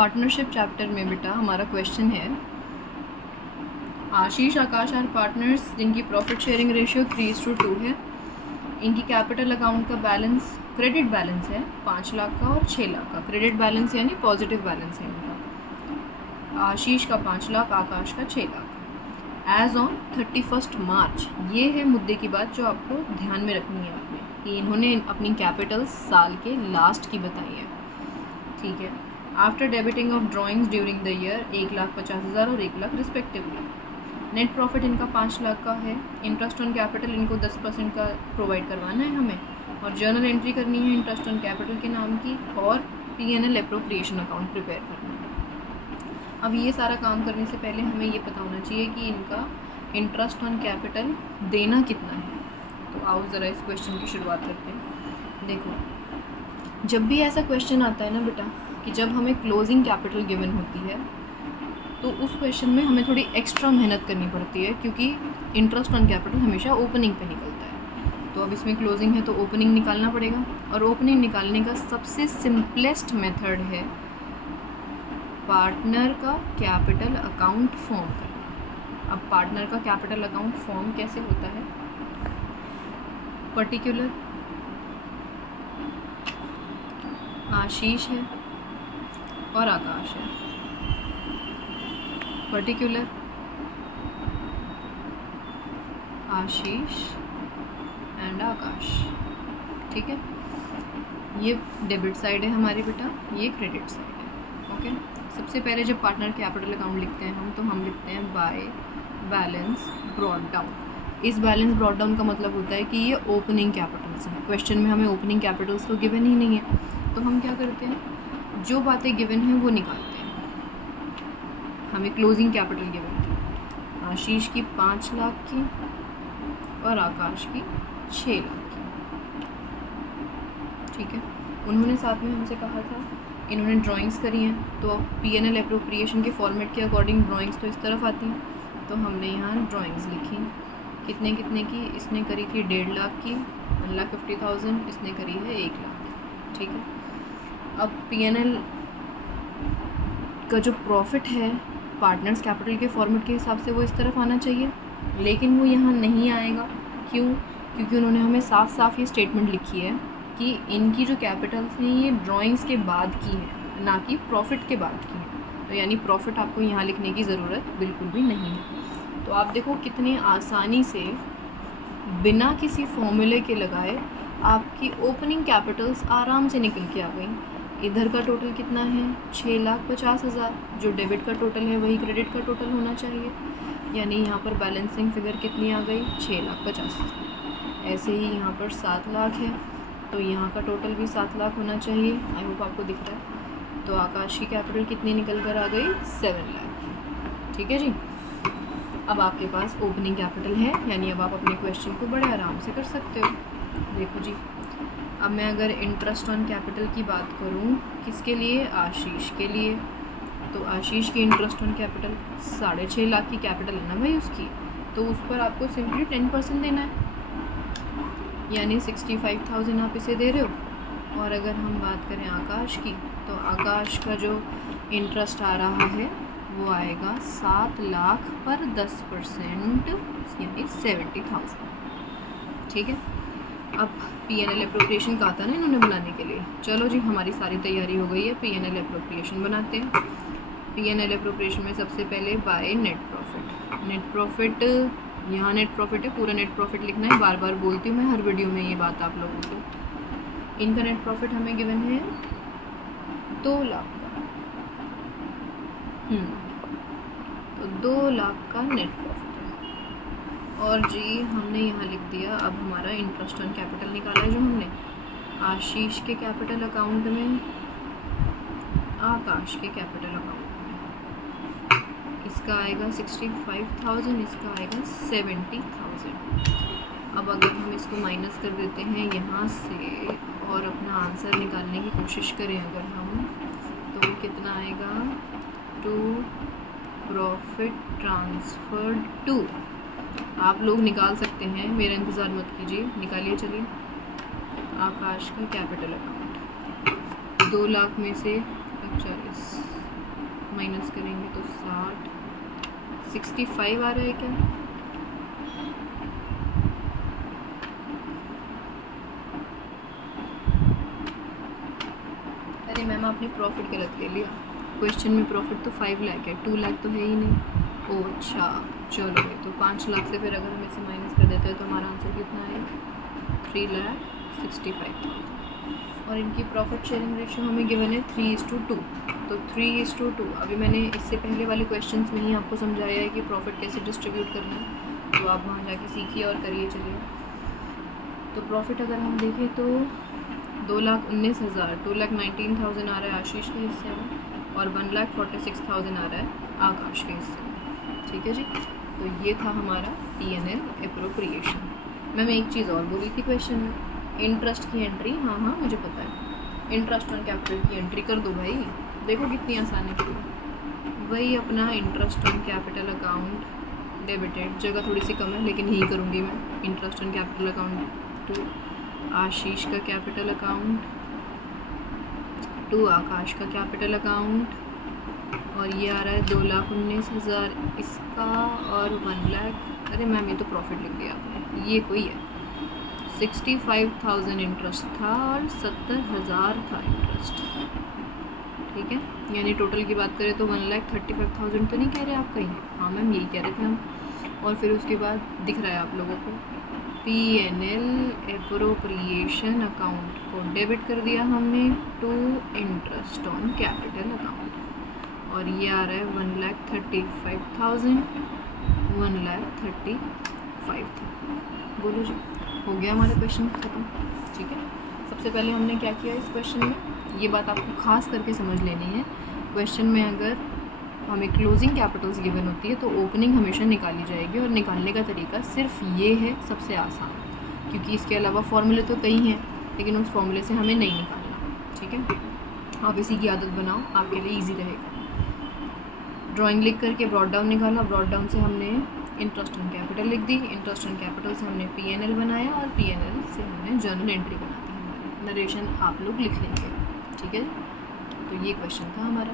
Partnership chapter में बेटा हमारा क्वेश्चन है, आशीष आकाश आर पार्टनर्स जिनकी प्रॉफिट शेयरिंग रेशियो 3:2 है। इनकी कैपिटल अकाउंट का बैलेंस क्रेडिट बैलेंस है 5 लाख का और 6 लाख का। क्रेडिट बैलेंस यानी पॉजिटिव बैलेंस है इनका। आशीष का 5 लाख, आकाश का 6 लाख। एज ऑन 31 मार्च, ये है मुद्दे की बात जो आपको ध्यान में रखनी है आपने, कि इन्होंने अपनी कैपिटल साल के लास्ट की बताई है, ठीक है। After debiting of drawings during the year 1,50,000 और 1 लाख रिस्पेक्टिवली। नेट प्रॉफिट इनका 5 लाख का है। इंटरेस्ट ऑन कैपिटल इनको 10% का प्रोवाइड करवाना है हमें, और जर्नल एंट्री करनी है इंटरेस्ट ऑन कैपिटल के नाम की, और P&L एप्रोप्रिएशन अकाउंट प्रिपेयर करना है। अब ये सारा काम करने से पहले हमें ये पता होना चाहिए कि इनका इंटरेस्ट ऑन कैपिटल देना कितना है। तो आओ ज़रा इस क्वेश्चन की शुरुआत करते हैं। देखो, जब भी ऐसा क्वेश्चन आता है ना बेटा कि जब हमें क्लोजिंग कैपिटल गिवन होती है, तो उस क्वेश्चन में हमें थोड़ी एक्स्ट्रा मेहनत करनी पड़ती है, क्योंकि इंटरेस्ट ऑन कैपिटल हमेशा ओपनिंग पे निकलता है। तो अब इसमें क्लोजिंग है तो ओपनिंग निकालना पड़ेगा, और ओपनिंग निकालने का सबसे सिंपलेस्ट मेथड है पार्टनर का कैपिटल अकाउंट फॉर्म करना। अब पार्टनर का कैपिटल अकाउंट फॉर्म कैसे होता है? पर्टिकुलर आशीष है और आकाश है। पर्टिकुलर आशीष एंड आकाश, ठीक है। ये डेबिट साइड है हमारी बेटा, ये क्रेडिट साइड है, ओके। सबसे पहले जब पार्टनर कैपिटल अकाउंट लिखते हैं तो हम लिखते हैं बाय बैलेंस ब्रॉट डाउन। इस बैलेंस ब्रॉट डाउन का मतलब होता है कि ये ओपनिंग कैपिटल्स हैं। क्वेश्चन में हमें ओपनिंग कैपिटल्स तो गिवन ही नहीं है, तो हम क्या करते हैं, जो बातें गिवन हैं वो निकालते हैं। हमें क्लोजिंग कैपिटल गिवन थी, आशीष की 5 लाख की और आकाश की 6 लाख की, ठीक है। उन्होंने साथ में हमसे कहा था, इन्होंने ड्राइंग्स करी हैं, तो P&L एप्रोप्रिएशन के फॉर्मेट के अकॉर्डिंग ड्राइंग्स तो इस तरफ आती हैं, तो हमने यहाँ ड्राइंग्स लिखी। कितने कितने की? इसने करी थी 1.5 लाख की, 1,50,000, इसने करी है 1 लाख की, ठीक है। अब P&L का जो प्रॉफिट है पार्टनर्स कैपिटल के फॉर्मेट के हिसाब से वो इस तरफ आना चाहिए, लेकिन वो यहाँ नहीं आएगा। क्यों? क्योंकि उन्होंने हमें साफ साफ ये स्टेटमेंट लिखी है कि इनकी जो कैपिटल्स हैं ये ड्राइंग्स के बाद की है, ना कि प्रॉफिट के बाद की है। तो यानी प्रॉफिट आपको यहाँ लिखने की ज़रूरत बिल्कुल भी नहीं है। तो आप देखो कितने आसानी से बिना किसी फॉर्मूले के लगाए आपकी ओपनिंग कैपिटल्स आराम से निकल के आ गई। इधर का टोटल कितना है? 6,50,000। जो डेबिट का टोटल है वही क्रेडिट का टोटल होना चाहिए, यानी यहाँ पर बैलेंसिंग फिगर कितनी आ गई? 6,50,000। ऐसे ही यहाँ पर 7 लाख है, तो यहाँ का टोटल भी 7 लाख होना चाहिए। आई होप आपको दिख रहा है। तो आकाश की कैपिटल कितनी निकल कर आ गई? 7 लाख, ठीक है जी। अब आपके पास ओपनिंग कैपिटल है, यानी अब आप अपने क्वेश्चन को बड़े आराम से कर सकते हो। देखो जी, अब मैं अगर इंटरेस्ट ऑन कैपिटल की बात करूँ, किसके लिए? आशीष के लिए। तो आशीष की इंटरेस्ट ऑन कैपिटल 6.5 लाख की कैपिटल है ना भाई उसकी, तो उस पर आपको सिंपली 10% देना है, यानी 65,000 आप इसे दे रहे हो। और अगर हम बात करें आकाश की, तो आकाश का जो इंटरेस्ट आ रहा है वो आएगा 7 लाख पर 10%, यानी 70,000, ठीक है। अब P&L एप्रोप्रिएशन का आता है ना इन्होंने बनाने के लिए। चलो जी, हमारी सारी तैयारी हो गई है, P&L एप्रोप्रिएशन बनाते हैं। P&L एप्रोप्रिएशन में सबसे पहले by net profit. Net profit, यहाँ नेट प्रॉफिट है, पूरा नेट प्रॉफिट लिखना है। बार बार बोलती हूँ मैं हर वीडियो में ये बात आप लोगों को। इनका नेट प्रॉफिट हमें गिवन है 2 लाख का, तो 2 लाख का नेट प्रॉफिट है। और जी हमने यहाँ लिख दिया, अब हमारा इंटरेस्ट ऑन कैपिटल निकाला है जो हमने आशीष के कैपिटल अकाउंट में, आकाश के कैपिटल अकाउंट में। इसका आएगा 65,000, इसका आएगा 70,000। अब अगर हम इसको माइनस कर देते हैं यहाँ से और अपना आंसर निकालने की कोशिश करें अगर हम, तो कितना आएगा? To profit transferred to. आप लोग निकाल सकते हैं, मेरा इंतज़ार मत कीजिए, निकालिए। चलिए, आकाश का कैपिटल अकाउंट 2 लाख में से 40, माइनस करेंगे तो 65 आ रहा है क्या? अरे मैम आपने प्रॉफिट गलत ले लिया, क्वेश्चन में प्रॉफिट तो 5 लाख है, 2 लाख तो है ही नहीं। ओह अच्छा, चलो भाई, तो 5 लाख से फिर अगर हम इसे माइनस कर देते हैं तो हमारा आंसर कितना है? 3,65,000। और इनकी प्रॉफिट शेयरिंग रेशियो हमें गिवन है 3:2। तो 3:2, अभी मैंने इससे पहले वाले क्वेश्चन में ही आपको समझाया है कि प्रॉफिट कैसे डिस्ट्रीब्यूट करना है, तो आप वहाँ जाके सीखिए और करिए। चलिए, तो प्रॉफिट अगर हम देखें तो 2,19,000, 2,19,000 आ रहा है आशीष के हिस्से में, और 1,46,000 आ रहा है आकाश के हिस्से में। ठीक है जी, तो ये था हमारा P&L एप्रोप्रिएशन। मैम एक चीज़ और बोली थी क्वेश्चन में, इंटरेस्ट की एंट्री। हाँ हाँ मुझे पता है, इंटरेस्ट ऑन कैपिटल की एंट्री कर दो भाई, देखो कितनी आसान है पूरी। वही अपना interest on capital account debited, जगह थोड़ी सी कम है लेकिन यही करूँगी मैं। Interest on capital account to Ashish का कैपिटल अकाउंट, टू आकाश का कैपिटल अकाउंट, और ये आ रहा है 2,19,000 इसका, और 1 लाख। अरे मैम ये तो प्रॉफिट लिख दिया आपने, ये कोई है। 65,000 इंटरेस्ट था और 70,000 था इंटरेस्ट। ठीक है, यानी टोटल की बात करें तो 1,35,000 तो नहीं कह रहे आप कहीं? हाँ मैम यही कह रहे थे हम। और फिर उसके बाद दिख रहा है आप लोगों को P&L एप्रोप्रिएशन अकाउंट को डेबिट कर दिया हमने to interest on capital account, और ये आ रहा है 1,35,000, 1,35,000। बोलो जी, हो गया हमारा क्वेश्चन खत्म। ठीक है, सबसे पहले हमने क्या किया इस क्वेश्चन में, ये बात आपको खास करके समझ लेनी है। क्वेश्चन में अगर हमें क्लोजिंग कैपिटल्स गिवन होती है तो ओपनिंग हमेशा निकाली जाएगी, और निकालने का तरीका सिर्फ ये है सबसे आसान, क्योंकि इसके अलावा फॉर्मूले तो कई हैं लेकिन उस फॉर्मूले से हमें नहीं निकालना। ठीक है, आप इसी की आदत बनाओ, आपके लिए ईजी रहेगा। ड्राइंग लिख करके ब्रॉड डाउन निकाला, ब्रॉड डाउन से हमने इंटरेस्ट ऑन कैपिटल लिख दी, इंटरेस्ट ऑन कैपिटल से हमने P&L बनाया, और P&L से हमने जर्नल एंट्री बना दी। हमारी नरेशन आप लोग लिख लेंगे। ठीक है, तो ये क्वेश्चन था हमारा।